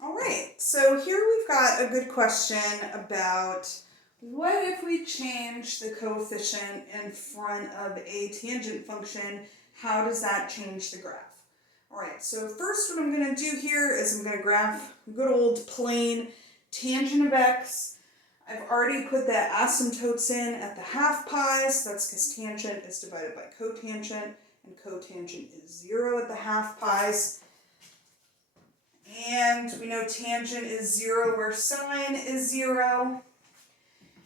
All right, so here we've got a good question about what if we change the coefficient in front of a tangent function, how does that change the graph? All right, so first what I'm going to do here is I'm going to graph good old plain tangent of x. I've already put the asymptotes in at the half pi, so that's because tangent is divided by cotangent, and cotangent is 0 at the half pi's. And we know tangent is 0 where sine is 0.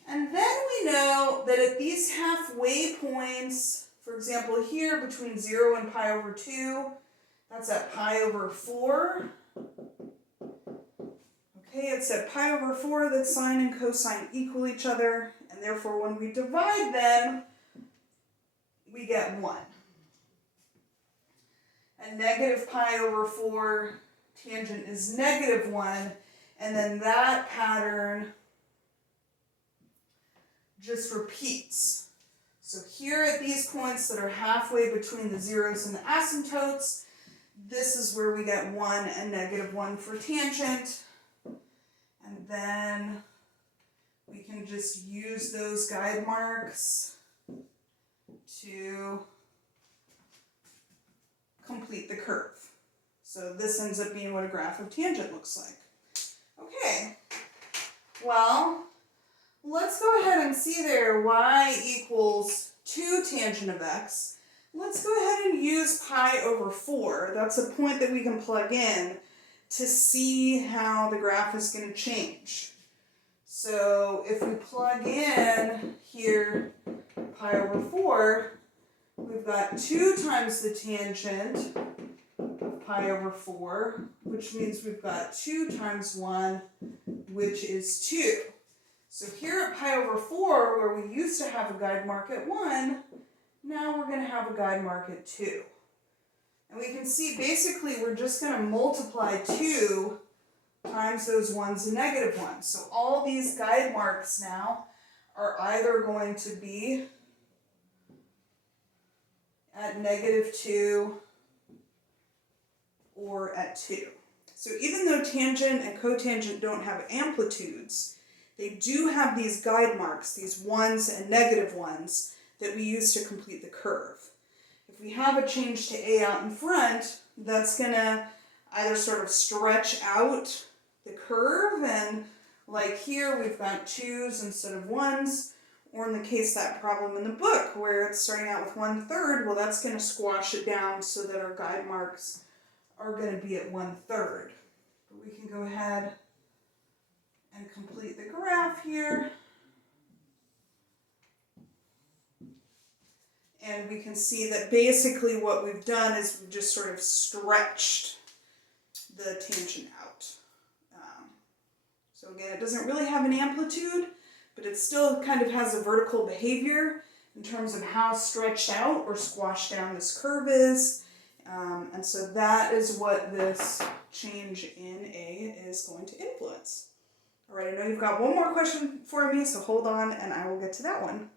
And then we know that at these halfway points, for example here between 0 and pi over 2, that's at pi over 4. Okay, it's at pi over 4 that sine and cosine equal each other, and therefore when we divide them, we get 1. And negative pi over 4, tangent is negative 1, and then that pattern just repeats. So here at these points that are halfway between the zeros and the asymptotes, this is where we get 1 and negative 1 for tangent. And then we can just use those guide marks to complete the curve. So this ends up being what a graph of tangent looks like. Okay, well, let's go ahead and see there y equals 2 tangent of x. Let's go ahead and use pi over 4. That's a point that we can plug in to see how the graph is going to change. So if we plug in here pi over 4, we've got 2 times the tangent of pi over 4, which means we've got 2 times 1, which is 2. So here at pi over 4, where we used to have a guide mark at 1, now we're going to have a guide mark at 2. And we can see basically we're just going to multiply 2 times those 1s and negative 1s. So all these guide marks now are either going to be at negative 2 or at 2. So even though tangent and cotangent don't have amplitudes, they do have these guide marks, these 1s and negative 1s, that we use to complete the curve. If we have a change to a out in front, that's going to either sort of stretch out the curve, and like here we've got 2s instead of 1s, or in the case that problem in the book where it's starting out with 1/3, well that's going to squash it down so that our guide marks are going to be at 1/3. But we can go ahead and complete the graph here. And we can see that basically what we've done is we've just sort of stretched the tangent out. So again, it doesn't really have an amplitude, but it still kind of has a vertical behavior in terms of how stretched out or squashed down this curve is. And so that is what this change in A is going to influence. All right, I know you've got one more question for me, so hold on and I will get to that one.